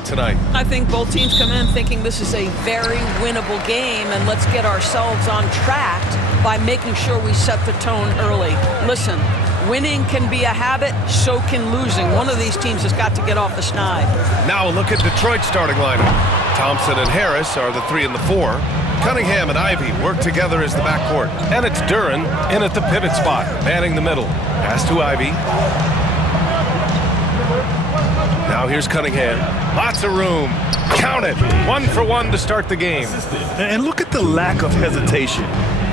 tonight? I think both teams come in thinking this is a very winnable game, and let's get ourselves on track by making sure we set the tone early. Listen, winning can be a habit, so can losing. One of these teams has got to get off the schneid. Now look at Detroit's starting lineup. Thompson and Harris are the 3 and the 4. Cunningham and Ivy work together as the backcourt. And it's Duren in at the pivot spot, manning the middle. Pass to Ivy. Now here's Cunningham. Lots of room. Count it. 1 for 1 to start the game. And look at the lack of hesitation.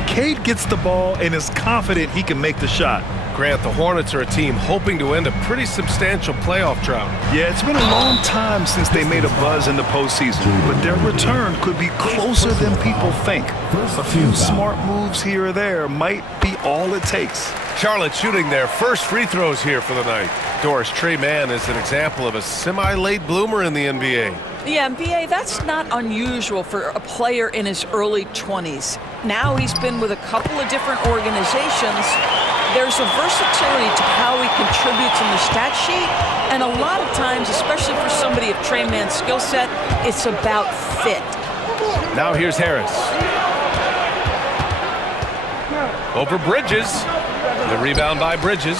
Cade gets the ball and is confident he can make the shot. Grant, the Hornets are a team hoping to end a pretty substantial playoff drought. Yeah, it's been a long time since they made a buzz in the postseason, but their return could be closer than people think. A few smart moves here or there might be all it takes. Charlotte shooting their first free throws here for the night. Doris, Trey Mann is an example of a semi-late bloomer in the NBA. Yeah, NBA, that's not unusual for a player in his early 20s. Now he's been with a couple of different organizations. There's a versatility to how he contributes in the stat sheet, and a lot of times, especially for somebody of Trey Mann's skill set, it's about fit. Now here's Harris. Over Bridges. The rebound by Bridges.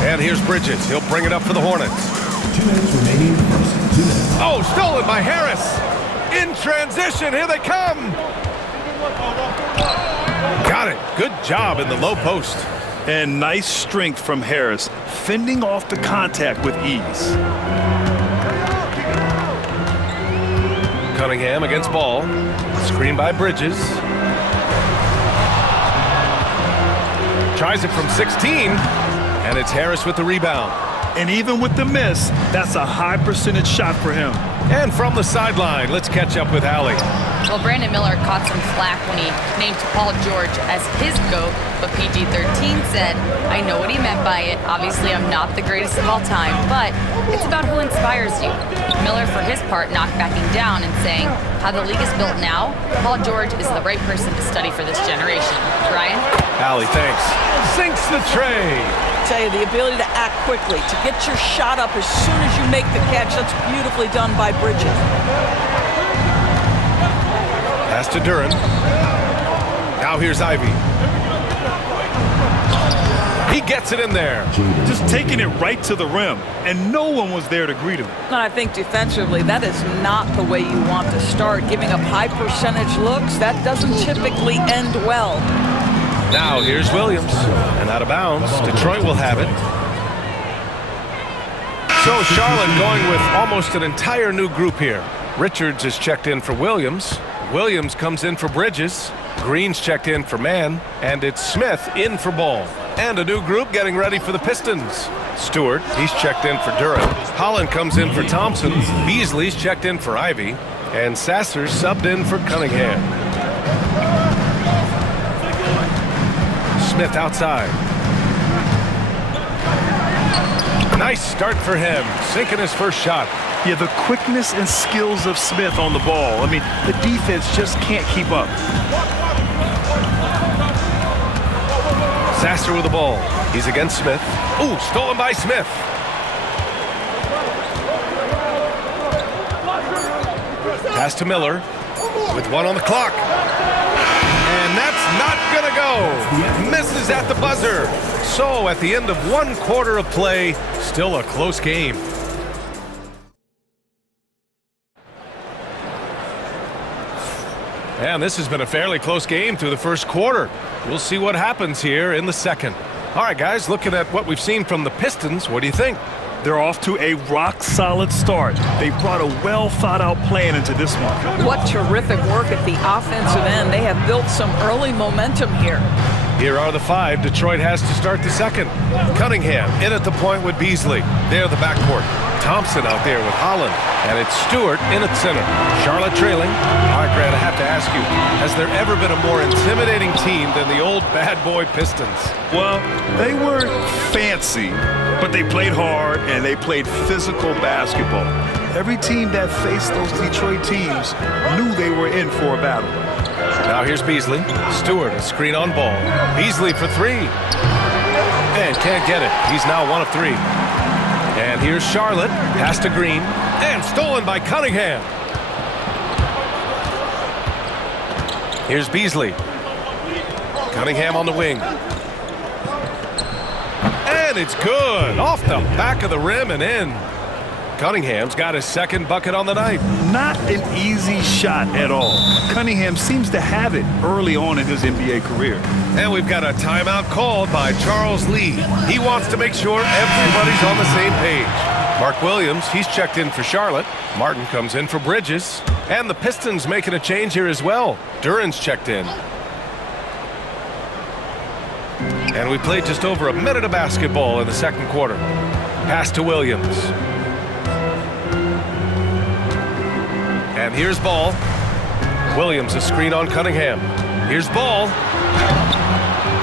And here's Bridges. He'll bring it up for the Hornets. 2 minutes remaining. 2 minutes. Oh, stolen by Harris. In transition. Here they come. Got it. Good job in the low post. And nice strength from Harris, fending off the contact with ease. Cunningham against Ball. Screen by Bridges. Tries it from 16. And it's Harris with the rebound. And even with the miss, that's a high percentage shot for him. And from the sideline, let's catch up with Allie. Well, Brandon Miller caught some flack when he named Paul George as his GOAT, but PG-13 said, I know what he meant by it. Obviously, I'm not the greatest of all time, but it's about who inspires you. Miller, for his part, knocked backing down and saying, how the league is built now, Paul George is the right person to study for this generation. Ryan? Allie, thanks. Sinks the tray. Tell you, the ability to act quickly, to get your shot up as soon as you make the catch, that's beautifully done by Bridges. Pass to Duren. Now here's Ivy. He gets it in there. Just taking it right to the rim, and no one was there to greet him. And I think defensively, that is not the way you want to start. Giving up high percentage looks, that doesn't typically end well. Now here's Williams, and out of bounds. Detroit will have it. So Charlotte going with almost an entire new group here. Richards is checked in for Williams. Williams comes in for Bridges. Green's checked in for Mann. And it's Smith in for Ball. And a new group getting ready for the Pistons. Stewart, he's checked in for Duren. Holland comes in for Thompson. Beasley's checked in for Ivy. And Sasser's subbed in for Cunningham. Smith outside. Nice start for him, sinking his first shot. Yeah, the quickness and skills of Smith on the ball. I mean, the defense just can't keep up. Sasser with the ball. He's against Smith. Ooh, stolen by Smith. Pass to Miller with 1 on the clock. And that's not gonna go. Misses at the buzzer. So at the end of 1 quarter of play, still a close game. And this has been a fairly close game through the first quarter. We'll see what happens here in the second. All right, guys, looking at what we've seen from the Pistons, what do you think? They're off to a rock-solid start. They brought a well-thought-out plan into this one. What terrific work at the offensive end. They have built some early momentum here. Here are the 5 Detroit has to start the second. Cunningham in at the point with Beasley. They're the backcourt. Thompson out there with Holland. And it's Stewart in at center. Charlotte trailing. All right, Grant, I have to ask you, has there ever been a more intimidating team than the old bad boy Pistons? Well, they weren't fancy, but they played hard and they played physical basketball. Every team that faced those Detroit teams knew they were in for a battle. Now here's Beasley. Stewart, a screen on Ball. Beasley for 3. And can't get it. He's now 1 of 3. And here's Charlotte. Pass to Green. And stolen by Cunningham. Here's Beasley. Cunningham on the wing. And it's good. Off the back of the rim and in. Cunningham's got his second bucket on the night. Not an easy shot at all. Cunningham seems to have it early on in his NBA career. And we've got a timeout called by Charles Lee. He wants to make sure everybody's on the same page. Mark Williams, he's checked in for Charlotte. Martin comes in for Bridges. And the Pistons making a change here as well. Duran's checked in. And we played just over a minute of basketball in the second quarter. Pass to Williams. And here's Ball. Williams a screen on Cunningham. Here's Ball.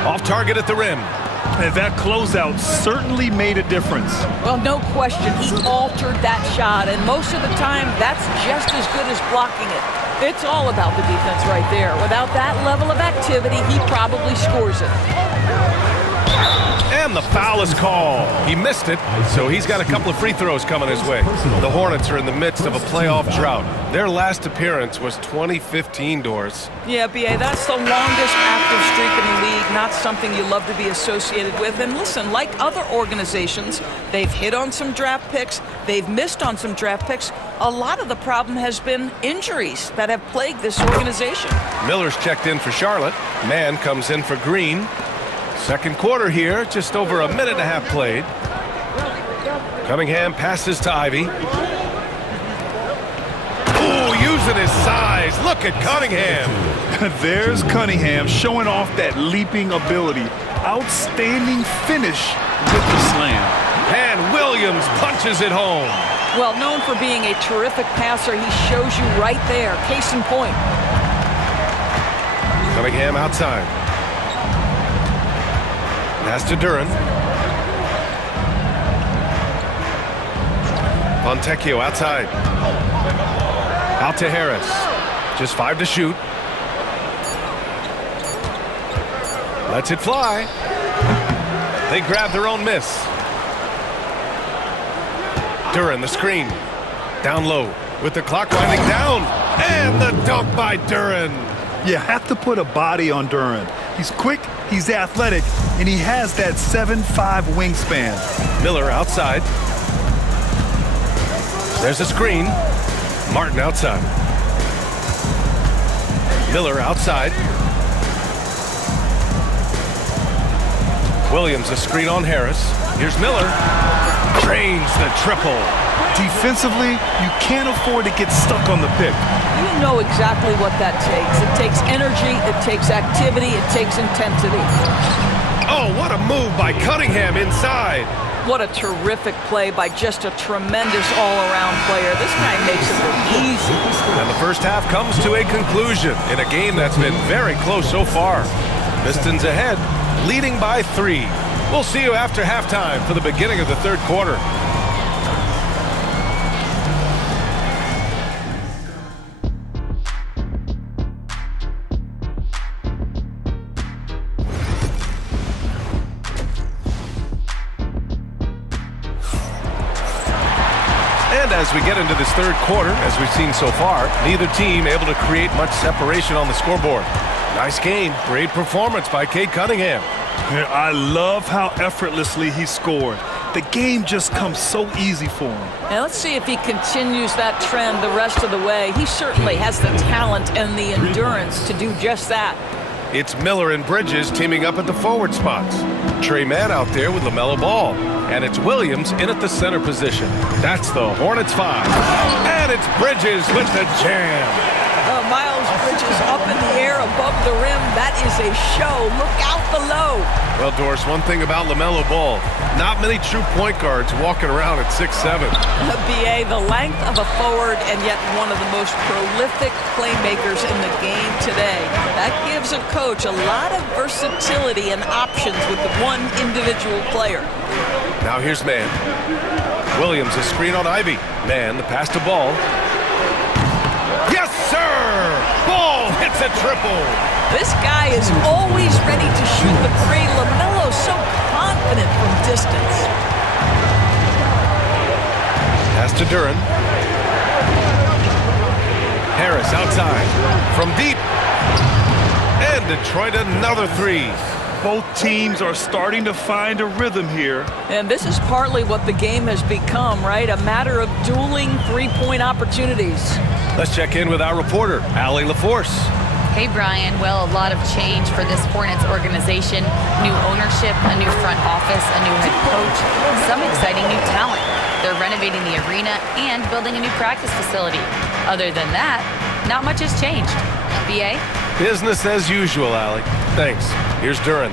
Off target at the rim. And that closeout certainly made a difference. Well, no question. He altered that shot, and most of the time, that's just as good as blocking it. It's all about the defense right there. Without that level of activity, he probably scores it. And the foul is called. He missed it, so he's got a couple of free throws coming his way. The Hornets are in the midst of a playoff drought. Their last appearance was 2015, Doris. Yeah, B.A., that's the longest active streak in the league, not something you love to be associated with. And listen, like other organizations, they've hit on some draft picks, they've missed on some draft picks. A lot of the problem has been injuries that have plagued this organization. Miller's checked in for Charlotte. Mann comes in for Green. Second quarter here, just over a minute and a half played. Cunningham passes to Ivy. Ooh, using his size. Look at Cunningham. There's Cunningham showing off that leaping ability. Outstanding finish with the slam. And Williams punches it home. Well, known for being a terrific passer, he shows you right there. Case in point. Cunningham outside. Pass to Duran. Fontecchio outside. Out to Harris. Just 5 to shoot. Lets it fly. They grab their own miss. Duran, the screen. Down low with the clock winding down. And the dunk by Duran. You have to put a body on Duran. He's quick, he's athletic, and he has that 7'5" wingspan. Miller outside. There's a screen. Martin outside. Miller outside. Williams a screen on Harris. Here's Miller. Drains the triple. Defensively, you can't afford to get stuck on the pick. You know exactly what that takes. It takes energy, it takes activity, it takes intensity. Oh, what a move by Cunningham inside. What a terrific play by just a tremendous all-around player. This guy makes it look easy. And the first half comes to a conclusion in a game that's been very close so far. Pistons ahead, leading by 3. We'll see you after halftime for the beginning of the third quarter. And as we get into this third quarter, as we've seen so far, neither team able to create much separation on the scoreboard. Nice game. Great performance by Cade Cunningham. I love how effortlessly he scored. The game just comes so easy for him. Now let's see if he continues that trend the rest of the way. He certainly has the talent and the endurance to do just that. It's Miller and Bridges teaming up at the forward spots. Trey Mann out there with LaMelo Ball. And it's Williams in at the center position. That's the Hornets 5. And it's Bridges with the jam. Miles Bridges up in the air above the rim. That is a show. Look out below. Well, Doris, one thing about LaMelo Ball, not many true point guards walking around at 6'7". B.A., the length of a forward and yet one of the most prolific playmakers in the game today. That gives a coach a lot of versatility and options with the one individual player. Now here's Mann. Williams a screen on Ivy. Mann, the pass to Ball. Yes, sir! Ball hits a triple. This guy is always ready to shoot the three. LaMelo so confident from distance. Pass to Duren. Harris outside. From deep. And Detroit another three. Both teams are starting to find a rhythm here. And this is partly what the game has become, right? A matter of dueling three-point opportunities. Let's check in with our reporter, Allie LaForce. Hey, Brian. Well, a lot of change for this Hornets organization. New ownership, a new front office, a new head coach, some exciting new talent. They're renovating the arena and building a new practice facility. Other than that, not much has changed. BA? Business as usual, Allie. Thanks. Here's Duren.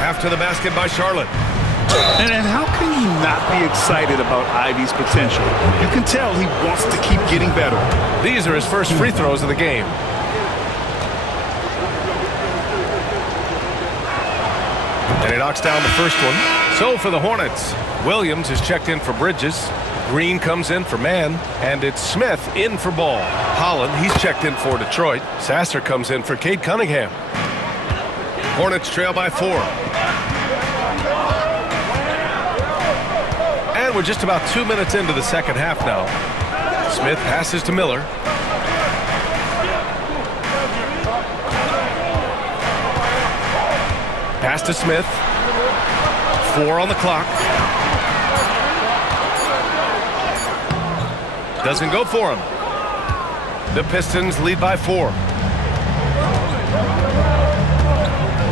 After the basket by Charlotte. And how can you not be excited about Ivy's potential? You can tell he wants to keep getting better. These are his first free throws of the game. And he knocks down the first one. So for the Hornets, Williams is checked in for Bridges. Green comes in for Mann, and it's Smith in for Ball. Holland, he's checked in for Detroit. Sasser comes in for Cade Cunningham. Hornets trail by 4. And we're just about 2 minutes into the second half now. Smith passes to Miller. Pass to Smith. 4 on the clock. Doesn't go for him. The Pistons lead by 4.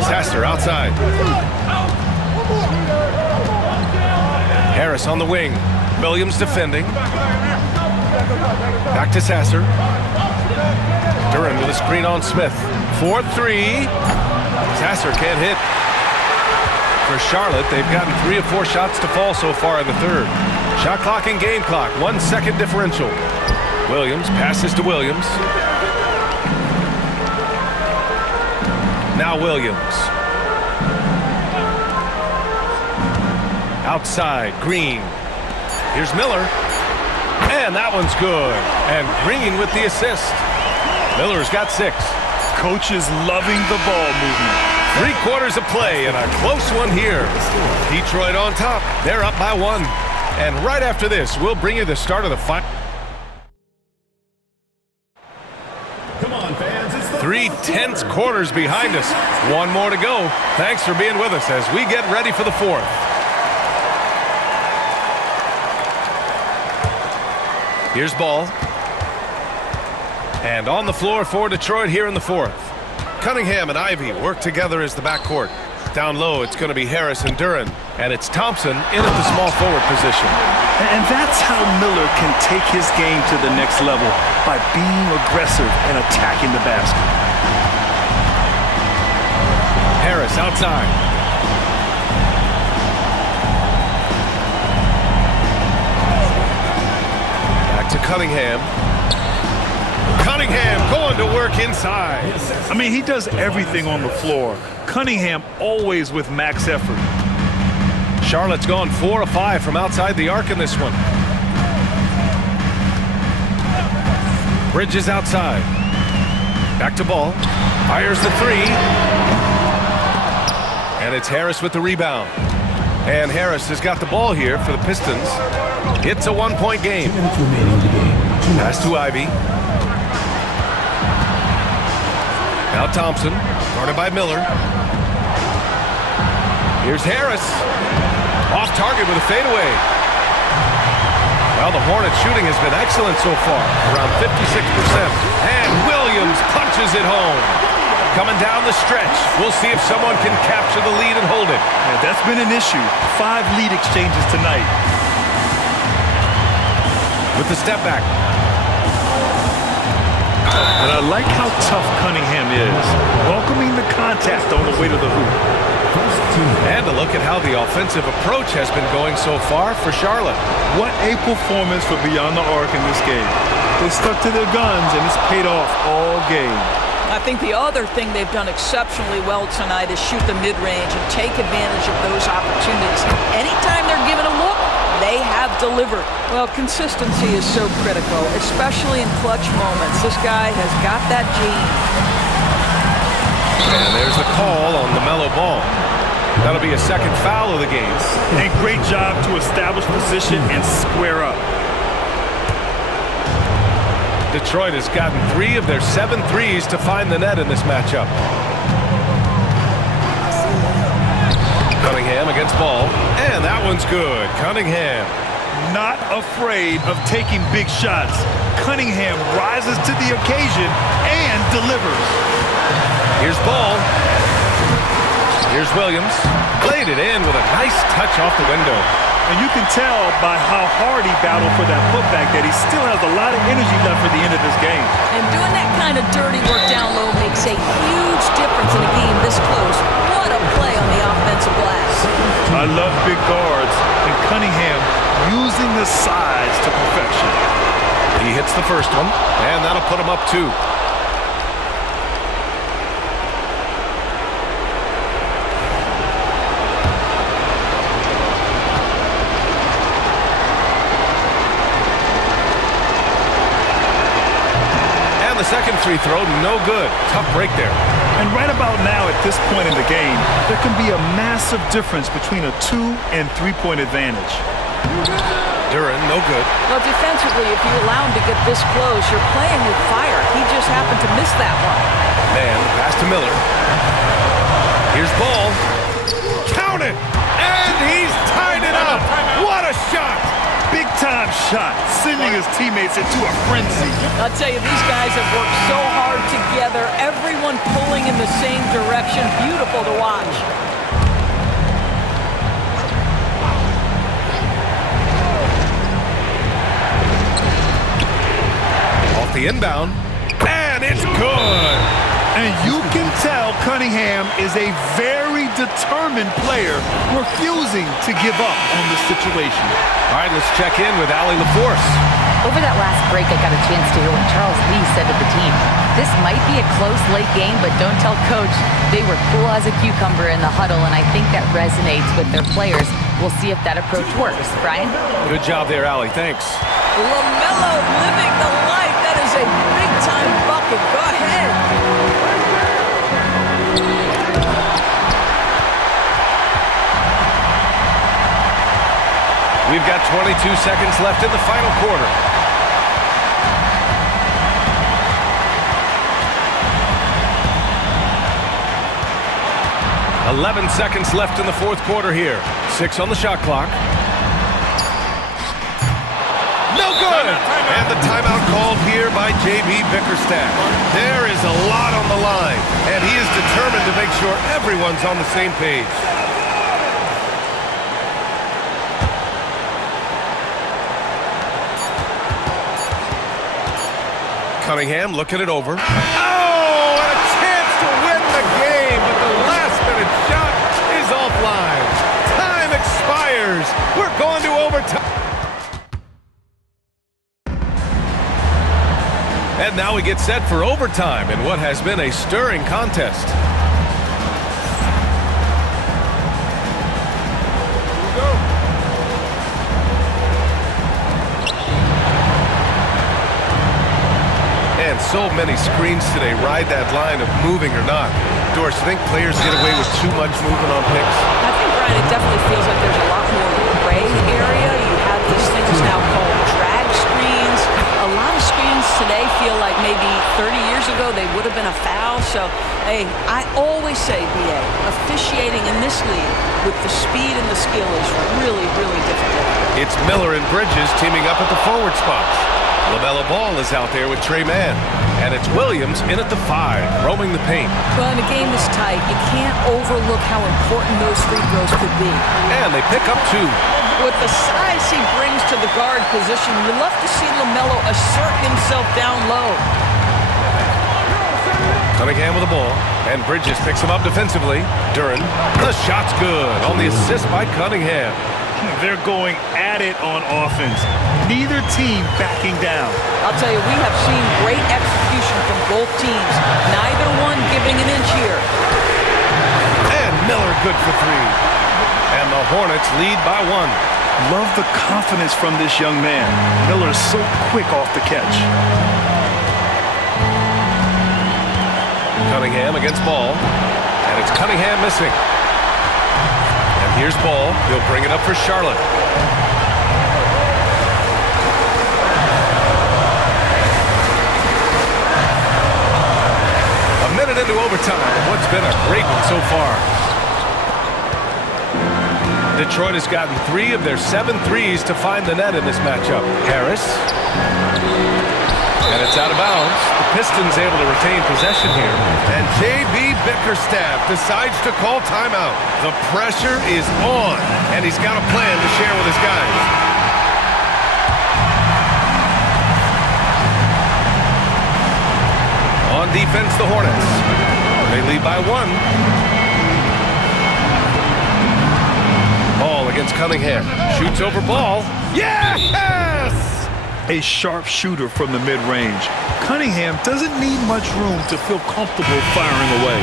Sasser outside. Harris on the wing. Williams defending. Back to Sasser. Duren with a screen on Smith. 4-3. Sasser can't hit. For Charlotte, they've gotten 3 of 4 shots to fall so far in the third. Shot clock and game clock, 1 second differential. Williams passes to Williams. Now Williams. Outside, Green. Here's Miller. And that one's good. And Green with the assist. Miller's got 6. Coach is loving the ball movement. 3 quarters of play and a close one here. Detroit on top. They're up by 1. And right after this, we'll bring you the start of the final. Come on, fans. It's the 3 tense quarters behind us. 1 more to go. Thanks for being with us as we get ready for the 4th. Here's Ball. And on the floor for Detroit here in the 4th. Cunningham and Ivy work together as the backcourt. Down low, it's going to be Harris and Duren. And it's Thompson in at the small forward position. And that's how Miller can take his game to the next level, by being aggressive and attacking the basket. Harris outside. Back to Cunningham. Cunningham going to work inside. I mean, he does everything on the floor. Cunningham always with max effort. Charlotte's gone 4 of 5 from outside the arc in this one. Bridges outside. Back to Ball. Fires the 3. And it's Harris with the rebound. And Harris has got the ball here for the Pistons. It's a 1-point game. 2 minutes remaining in the game. Pass to Ivy. Now Thompson, guarded by Miller. Here's Harris. Off target with a fadeaway. Well, the Hornets shooting has been excellent so far, around 56%. And Williams punches it home. Coming down the stretch. We'll see if someone can capture the lead and hold it. Yeah, that's been an issue. 5 lead exchanges tonight. With the step back. And I like how tough Cunningham is, welcoming the contact on the way to the hoop. And a look at how the offensive approach has been going so far for Charlotte. What a performance for Beyond the Arc in this game. They stuck to their guns, and it's paid off all game. I think the other thing they've done exceptionally well tonight is shoot the mid-range and take advantage of those opportunities. Anytime they're given a look, they have delivered. Well, consistency is so critical, especially in clutch moments. This guy has got that gene. And there's the call on LaMelo Ball. That'll be a second foul of the game. And great job to establish position and square up. Detroit has gotten 3 of their 7 threes to find the net in this matchup. Cunningham against Ball, and that one's good. Cunningham. Not afraid of taking big shots. Cunningham rises to the occasion and delivers. Here's Ball. Here's Williams. Played it in with a nice touch off the window. And you can tell by how hard he battled for that putback that he still has a lot of energy left for the end of this game. And doing that kind of dirty work down low makes a huge difference in a game this close. What a play on the offensive glass. I love big guards, and Cunningham using the size to perfection. He hits the first one, and that'll put him up 2. The second free throw, no good. Tough break there. And right about now at this point in the game, there can be a massive difference between a 2- and 3-point advantage. Duran, no good. Well, defensively, if you allow him to get this close, you're playing with fire. He just happened to miss that one. Man, pass to Miller. Here's Ball. Count it! And he's tied it up! What a shot! Big-time shot, sending his teammates into a frenzy. I'll tell you, these guys have worked so hard together, everyone pulling in the same direction. Beautiful to watch. Off the inbound, and it's good! And you can tell Cunningham is a very determined player, refusing to give up on this situation. All right, let's check in with Allie LaForce. Over that last break, I got a chance to hear what Charles Lee said to the team. This might be a close late game, but don't tell Coach. They were cool as a cucumber in the huddle, and I think that resonates with their players. We'll see if that approach works. Brian? Good job there, Allie. Thanks. LaMelo living the life. That is a big-time bucket. Go ahead. We've got 22 seconds left in the final quarter. "11 seconds left in the fourth quarter here. 6 on the shot clock. No good! And the timeout called here by J.B. Bickerstaff. There is a lot on the line, and he is determined to make sure everyone's on the same page. Cunningham looking it over. Oh, and a chance to win the game, but the last-minute shot is offline. Time expires. We're going to overtime. And now we get set for overtime in what has been a stirring contest. And so many screens today ride that line of moving or not. Doris, think players get away with too much movement on picks? I think, Brian, it definitely feels like there's a lot more gray area. You have these things now called drag screens. A lot of screens today feel like maybe 30 years ago they would have been a foul. So, hey, I always say, BA, officiating in this league with the speed and the skill is really, really difficult. It's Miller and Bridges teaming up at the forward spots. LaMelo Ball is out there with Trey Mann. And it's Williams in at the 5, roaming the paint. Well, and the game is tight. You can't overlook how important those free throws could be. And they pick up 2. With the size he brings to the guard position, you love to see LaMelo assert himself down low. Cunningham with the ball, and Bridges picks him up defensively. Duran, the shot's good on the assist by Cunningham. They're going at it on offense. Neither team backing down. I'll tell you, we have seen great execution from both teams. Neither one giving an inch here. And Miller good for 3. And the Hornets lead by 1. Love the confidence from this young man. Miller is so quick off the catch. Cunningham against Ball. And it's Cunningham missing. And here's Ball. He'll bring it up for Charlotte. into overtime of what's been a great one so far. Detroit has gotten 3 of their 7 threes to find the net in this matchup. Harris. And it's out of bounds. The Pistons able to retain possession here. And J.B. Bickerstaff decides to call timeout. The pressure is on, and he's got a plan to share with his guys. On defense, the Hornets. They lead by 1. Ball against Cunningham. Shoots over Ball. Yes! A sharp shooter from the mid-range. Cunningham doesn't need much room to feel comfortable firing away.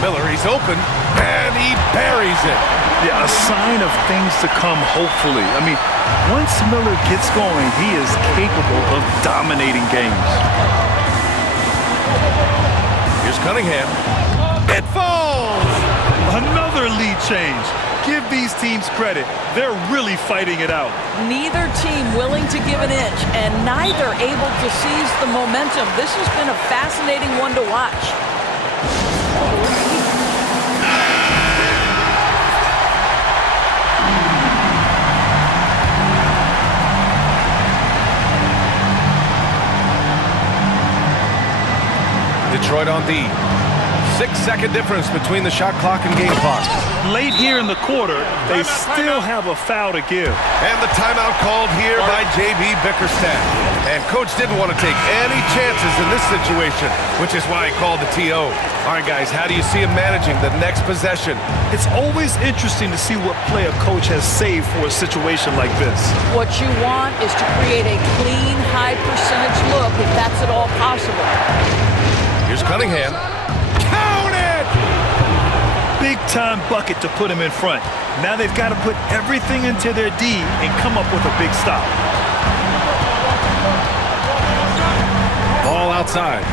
Miller, he's open, and he buries it. Yeah, a sign of things to come, hopefully. I mean, once Miller gets going, he is capable of dominating games. Here's Cunningham. It falls! Another lead change. Give these teams credit. They're really fighting it out. Neither team willing to give an inch, and neither able to seize the momentum. This has been a fascinating one to watch. Detroit on D. 6-second difference between the shot clock and game clock. Late here in the quarter, they still have a foul to give. And the timeout called here by J.B. Bickerstaff. And Coach didn't want to take any chances in this situation, which is why he called the TO. All right, guys, how do you see him managing the next possession? It's always interesting to see what play a coach has saved for a situation like this. What you want is to create a clean, high percentage look, if that's at all possible. Here's Cunningham. Count it! Big-time bucket to put him in front. Now they've got to put everything into their D and come up with a big stop. Ball outside.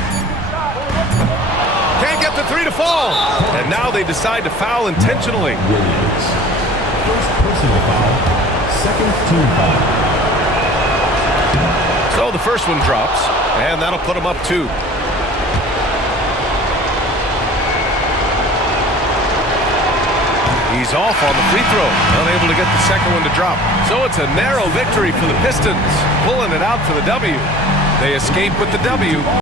Can't get the 3 to fall. And now they decide to foul intentionally. Williams. First personal foul. Second team foul. So the first one drops, and that'll put him up 2. He's off on the free throw, unable to get the second one to drop. So it's a narrow victory for the Pistons, pulling it out for the W. They escape with the W.